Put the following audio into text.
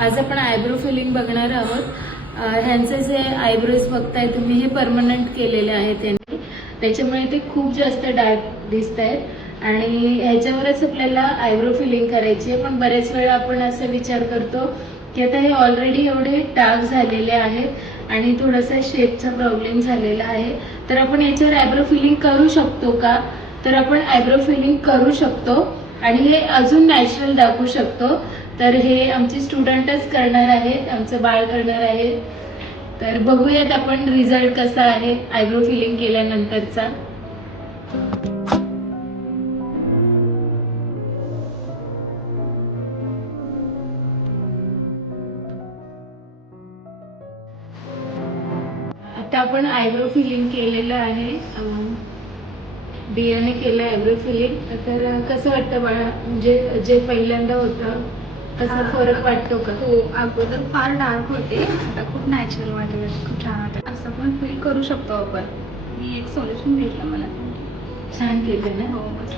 आज आपण eyebrow feeling बघणार आहोत. ह्यांचे जे आयब्रोज बघताय तुम्ही हे परमनंट केलेले आहेत त्यांनी, त्याच्यामुळे ते खूप जास्त डार्क दिसत आहेत आणि ह्याच्यावरच आपल्याला आयब्रो फिलिंग करायची आहे. पण बरेच वेळा आपण असं विचार करतो की आता हे ऑलरेडी एवढे डार्क झालेले आहेत आणि थोडासा शेपचा प्रॉब्लेम झालेला आहे, तर आपण याच्यावर आयब्रो फिलिंग करू शकतो का? तर आपण आयब्रो फिलिंग करू शकतो आणि हे अजून नॅचरल दाखवू शकतो. तर हे आमचे स्टुडंटच करणार आहेत, आमचं बाळ करणार आहे. तर बघूयात आपण रिझल्ट कसा आहे आयब्रो फिलिंग केल्यानंतरचा. आता आपण आयब्रो फिलिंग केलेलं आहे, बियाने केलं आयब्रो फिलिंग. तर कसं वाटतं बाळा, म्हणजे जे पहिल्यांदा होतं तसा फरक वाटतो का? हो, अगोदर फार डार्क होते, आता खूप नॅचरल वाटत, खूप छान वाटत. असं पण फील करू शकतो आपण. मी एक सोल्युशन भेटलं मला. छान केलं ना? हो, मस्त.